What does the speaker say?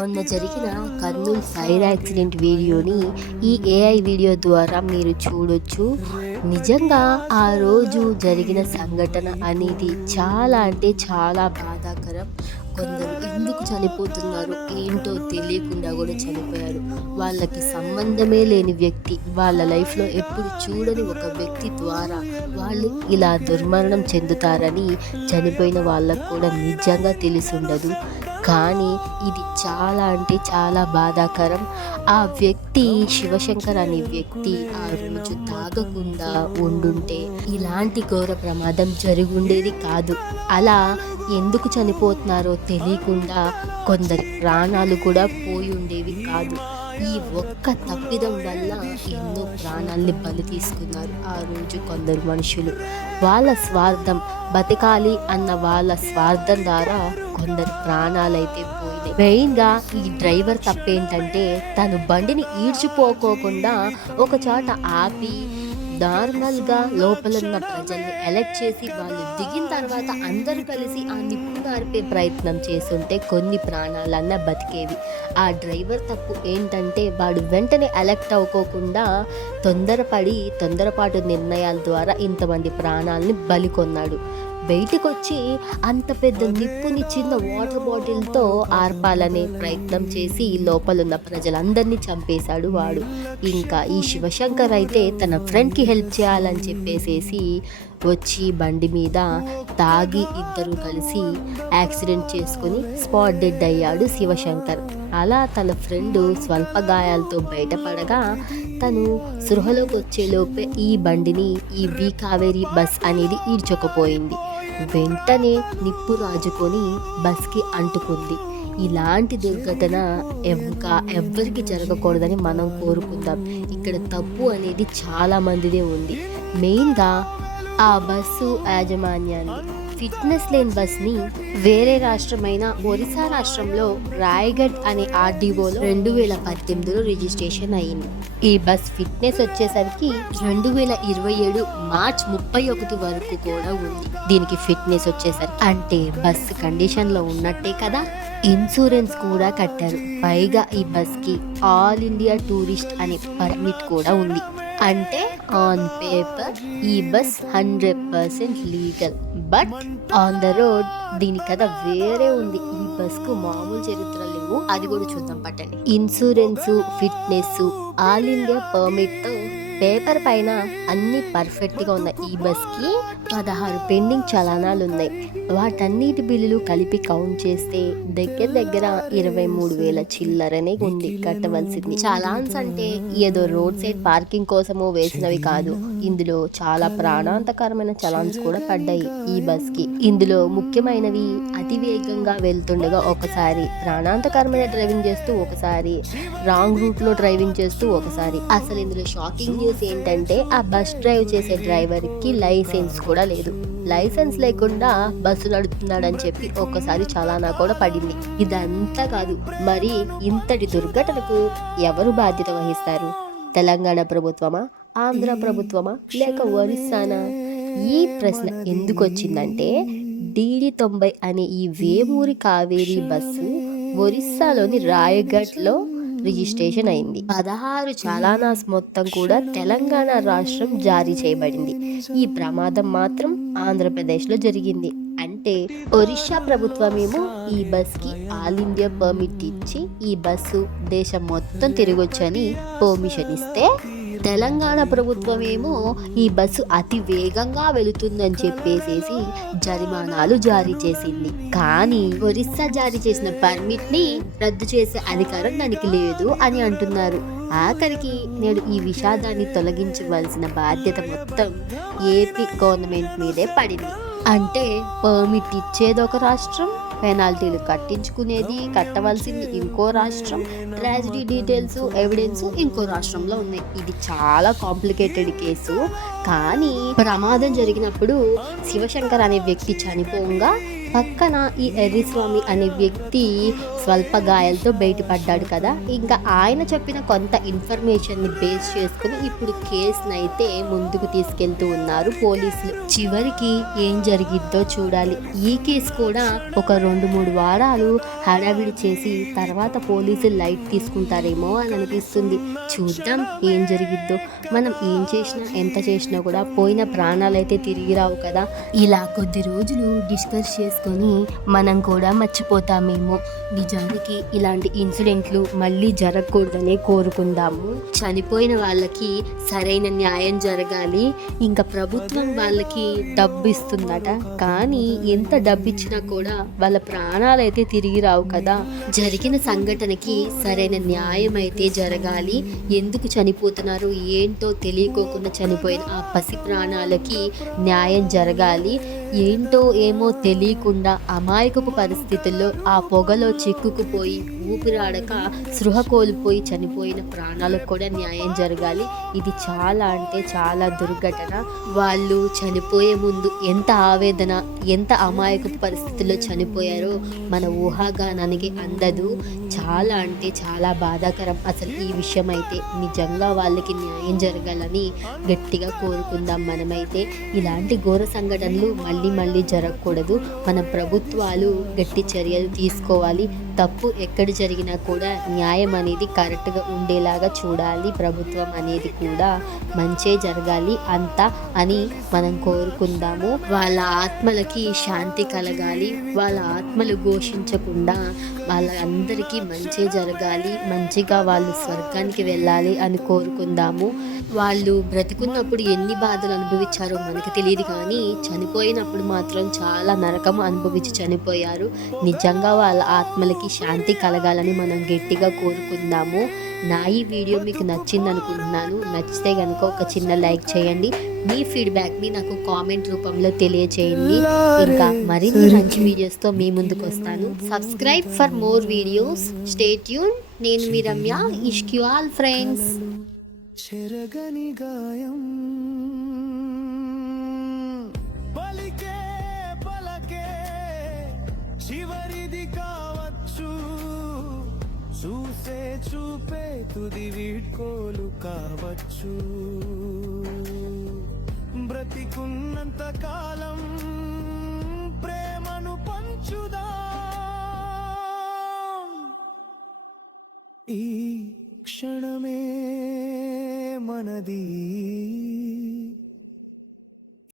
మొన్న జరిగిన Kurnool fire accident వీడియోని ఈ ఏఐ వీడియో ద్వారా మీరు చూడొచ్చు. నిజంగా ఆ రోజు జరిగిన సంఘటన అనేది చాలా అంటే చాలా బాధాకరం. కొందరు ఎందుకు చనిపోతున్నారో ఏంటో తెలియకుండా కూడా చనిపోయారు. వాళ్ళకి సంబంధమే లేని వ్యక్తి, వాళ్ళ లైఫ్లో ఎప్పుడు చూడని ఒక వ్యక్తి ద్వారా వాళ్ళు ఇలా దుర్మరణం చెందుతారని చనిపోయిన వాళ్ళకు కూడా నిజంగా తెలిసి ఉండదు. కానీ ఇది చాలా అంటే చాలా బాధాకరం. ఆ వ్యక్తి శివశంకర్ అనే వ్యక్తి ఆ రోజు తాగకుండా ఉండుంటే ఇలాంటి ఘోర ప్రమాదం జరుగుండేది కాదు. అలా ఎందుకు చనిపోతున్నారో తెలియకుండా కొందరి ప్రాణాలు కూడా పోయి ఉండేవి కాదు. ఈ ఒక్క తప్పిదం వల్ల ఎన్నో ప్రాణాల్ని బలి తీసుకున్నారు ఆ రోజు కొందరు మనుషులు. వాళ్ళ స్వార్థం, బతకాలి అన్న వాళ్ళ స్వార్థం ద్వారా కొందరు ప్రాణాలైతే పోయినాయి. మెయిన్గా ఈ డ్రైవర్ తప్పేంటంటే తను బండిని ఈడ్చిపోకోకుండా ఒక చోట ఆపి నార్మల్గా లోపలున్న ప్రజల్ని అలర్ట్ చేసి వాళ్ళు దిగిన తర్వాత అందరూ కలిసి ఆ నిప్పు ఆర్పే ప్రయత్నం చేస్తుంటే కొన్ని ప్రాణాలన్నా బతికేవి. ఆ డ్రైవర్ తప్పు ఏంటంటే వాడు వెంటనే అలర్ట్ అవ్వకోకుండా తొందరపాటు నిర్ణయాల ద్వారా ఇంతమంది ప్రాణాలని బలికొన్నాడు. బయటకు వచ్చి అంత పెద్ద నిప్పుని చిన్న వాటర్ బాటిల్తో ఆర్పాలనే ప్రయత్నం చేసి లోపలున్న ప్రజలందరినీ చంపేశాడు వాడు. ఇంకా ఈ శివశంకర్ అయితే తన ఫ్రెండ్కి హెల్ప్ చేయాలని చెప్పేసేసి వచ్చి బండి మీద తాగి ఇద్దరు కలిసి యాక్సిడెంట్ చేసుకుని స్పాట్ డెడ్ అయ్యాడు శివశంకర్. అలా తన ఫ్రెండ్ స్వల్ప గాయాలతో బయటపడగా తను సృహలోకి వచ్చేలోపే ఈ బండిని ఈ వి కావేరి బస్ అనేది ఈడ్చకపోయింది. వెంటనే నిప్పు రాజుకొని బస్కి అంటుకుంది. ఇలాంటి దుర్ఘటన ఎవ్వరికి జరగకూడదని మనం కోరుకుందాం. ఇక్కడ తప్పు అనేది చాలా మందిదే ఉంది. మెయిన్గా ఆ బస్సు యాజమాన్యాన్ని. ఫిట్నెస్ లేని బస్ని వేరే రాష్ట్రమైన ఒరిస్సా రాష్ట్రంలో రాయగఢ్ అనే ఆర్డీఓలో 2018లో రిజిస్ట్రేషన్ అయ్యింది. ఈ బస్ ఫిట్నెస్ వచ్చేసరికి 2027 మార్చ్ 31 వరకు కూడా ఉంది. దీనికి ఫిట్నెస్ వచ్చేసరికి అంటే బస్ కండిషన్లో ఉన్నట్టే కదా. ఇన్సూరెన్స్ కూడా కట్టారు. పైగా ఈ బస్కి ఆల్ ఇండియా టూరిస్ట్ అనే పర్మిట్ కూడా ఉంది. అంటే ఆన్ పేపర్ ఈ bus 100% legal, but on the road దీని కథ వేరే ఉంది. ఈ బస్కు మామూలు చరిత్ర లేవు, అది కూడా చూద్దాం పట్టండి. ఇన్సూరెన్స్, ఫిట్నెస్, ఆల్ ఇండియా పర్మిట్తో పేపర్ పైన అన్ని పర్ఫెక్ట్గా ఉన్నాయి. ఈ బస్కి 16 పెండింగ్ చలానాలు ఉన్నాయి. వాటన్నిటి బిల్లులు కలిపి కౌంట్ చేస్తే దగ్గర 23,000 చిల్లరనే ఉంది కట్టవలసింది. చలాన్స్ అంటే ఏదో రోడ్ సైడ్ పార్కింగ్ కోసమో వేసినవి కాదు. ఇందులో చాలా ప్రాణాంతకరమైన చలాన్స్ కూడా పడ్డాయి ఈ బస్కి. ఇందులో ముఖ్యమైనవి అతి వేగంగా వెళ్తుండగా ఒకసారి, ప్రాణాంతకరమైన డ్రైవింగ్ చేస్తూ ఒకసారి, రాంగ్ రూట్ లో డ్రైవింగ్ చేస్తూ ఒకసారి. అసలు ఇందులో షాకింగ్ న్యూస్ ఏంటంటే ఆ బస్ డ్రైవ్ చేసే డ్రైవర్ కి లైసెన్స్ కూడా లేదు. లైసెన్స్ లేకుండా బస్సు నడుపుతున్నాడని చెప్పి ఒక్కసారి చలానా కూడా పడింది. ఇదంతా కాదు, మరి ఇంతటి దుర్ఘటనకు ఎవరు బాధ్యత వహిస్తారు? తెలంగాణ ప్రభుత్వమా, ఆంధ్ర ప్రభుత్వమా, లేక ఒరిస్సానా? ఈ ప్రశ్న ఎందుకు వచ్చిందంటే DD-90 అనే ఈ వేమూరి కావేరీ బస్సు ఒరిస్సాలోని రాయగఢ్లో రిజిస్ట్రేషన్ అయింది. 16 చలానాస్ మొత్తం కూడా తెలంగాణ రాష్ట్రం జారీ చేయబడింది. ఈ ప్రమాదం మాత్రం ఆంధ్రప్రదేశ్లో జరిగింది. అంటే ఒరిస్సా ప్రభుత్వమేమో ఈ బస్కి ఆల్ ఇండియా పర్మిట్ ఇచ్చి ఈ బస్సు దేశం మొత్తం తిరగొచ్చని పర్మిషన్ ఇస్తే, తెలంగాణ ప్రభుత్వమేమో ఈ బస్సు అతి వేగంగా వెళుతుందని చెప్పేసేసి జరిమానాలు జారీ చేసింది. కానీ ఒరిస్సా జారీ చేసిన పర్మిట్ ని రద్దు చేసే అధికారం దానికి లేదు అని అంటున్నారు. ఆఖరికి నేడు ఈ విషాదాన్ని తొలగించవలసిన బాధ్యత మొత్తం ఏపీ గవర్నమెంట్ మీదే పడింది. అంటే పర్మిట్ ఇచ్చేది ఒక రాష్ట్రం, పెనాల్టీలు కట్టవలసింది ఇంకో రాష్ట్రం, ట్రాజడీ డీటెయిల్స్, ఎవిడెన్స్ ఇంకో రాష్ట్రంలో ఉన్నాయి. ఇది చాలా కాంప్లికేటెడ్ కేసు. కానీ ప్రమాదం జరిగినప్పుడు శివశంకర్ అనే వ్యక్తి చనిపోగా పక్కన ఈ ఎర్రిస్వామి అనే వ్యక్తి స్వల్ప గాయాలతో బయటపడ్డాడు కదా. ఇంకా ఆయన చెప్పిన కొంత ఇన్ఫర్మేషన్ని బేస్ చేసుకుని ఇప్పుడు కేసును అయితే ముందుకు తీసుకెళ్తూ ఉన్నారు పోలీసులు. చివరికి ఏం జరిగిద్దో చూడాలి. ఈ కేసు కూడా ఒక 2-3 వారాలు హడావిడి చేసి తర్వాత పోలీసులు లైట్ తీసుకుంటారేమో అని అనిపిస్తుంది. చూద్దాం ఏం జరిగిద్దో. మనం ఏం చేసినా ఎంత చేసినా కూడా పోయిన ప్రాణాలైతే తిరిగి రావు కదా. ఇలా కొద్ది రోజులు డిస్కస్ చేసుకొని మనం కూడా మర్చిపోతామేమో. నిజానికి ఇలాంటి ఇన్సిడెంట్లు మళ్ళీ జరగకూడదనే కోరుకుందాము. చనిపోయిన వాళ్ళకి సరైన న్యాయం జరగాలి. ఇంకా ప్రభుత్వం వాళ్ళకి డబ్బు ఇస్తుందట, కానీ ఎంత డబ్బు ఇచ్చినా కూడా వాళ్ళ ప్రాణాలు అయితే తిరిగి రావు కదా. జరిగిన సంఘటనకి సరైన న్యాయం అయితే జరగాలి. ఎందుకు చనిపోతున్నారు ఏంటో తెలియకోకుండా చనిపోయిన ఆ పసి ప్రాణాలకి న్యాయం జరగాలి. ఏంటో ఏమో తెలియకుండా అమాయకపు పరిస్థితుల్లో ఆ పొగలో చిక్కుకుపోయి ఊపిరాడక స్పృహ కోల్పోయి చనిపోయిన ప్రాణాలకు కూడా న్యాయం జరగాలి. ఇది చాలా అంటే చాలా దుర్ఘటన. వాళ్ళు చనిపోయే ముందు ఎంత ఆవేదన, ఎంత అమాయకపు పరిస్థితుల్లో చనిపోయారో మన ఊహాగానానికి అందదు. చాలా అంటే చాలా బాధాకరం అసలు ఈ విషయం అయితే. నిజంగా వాళ్ళకి న్యాయం జరగాలని గట్టిగా కోరుకుందాం మనమైతే. ఇలాంటి ఘోర సంఘటనలు మళ్ళీ జరగకూడదు. మన ప్రభుత్వాలు గట్టి చర్యలు తీసుకోవాలి. తప్పు ఎక్కడ జరిగినా కూడా న్యాయం అనేది కరెక్ట్గా ఉండేలాగా చూడాలి. ప్రభుత్వం అనేది కూడా మంచే జరగాలి అంతా అని మనం కోరుకుందాము. వాళ్ళ ఆత్మలకి శాంతి కలగాలి. వాళ్ళ ఆత్మలు ఘోషించకుండా వాళ్ళందరికీ మంచే జరగాలి. మంచిగా వాళ్ళు స్వర్గానికి వెళ్ళాలి అని కోరుకుందాము. వాళ్ళు బ్రతికున్నప్పుడు ఎన్ని బాధలు అనుభవించారో మనకు తెలియదు, కానీ చనిపోయినప్పుడు మాత్రం చాలా నరకం అనుభవించి చనిపోయారు. నిజంగా వాళ్ళ ఆత్మలకి శాంతి కలగాలని మనం గట్టిగా కోరుకుందాము. నా ఈ వీడియో మీకు నచ్చింది అనుకుంటున్నాను. నచ్చితే కనుక ఒక చిన్న లైక్ చేయండి. మీ ఫీడ్బ్యాక్ని నాకు కామెంట్ రూపంలో తెలియచేయండి. ఇంకా మరిన్ని మంచి వీడియోస్తో మీ ముందుకు వస్తాను. Subscribe for more videos. Stay tune. నేను మీ రమ్య. ఇష్క్ యు ఆల్ ఫ్రెండ్స్. చెరగని గాయం పలికే పలకే చివరిది కావచ్చు. చూసే చూపే తుది వీడ్కోలు కావచ్చు. బ్రతికున్నంత కాలం ప్రేమను పంచుదా. ఈ క్షణమే మనది.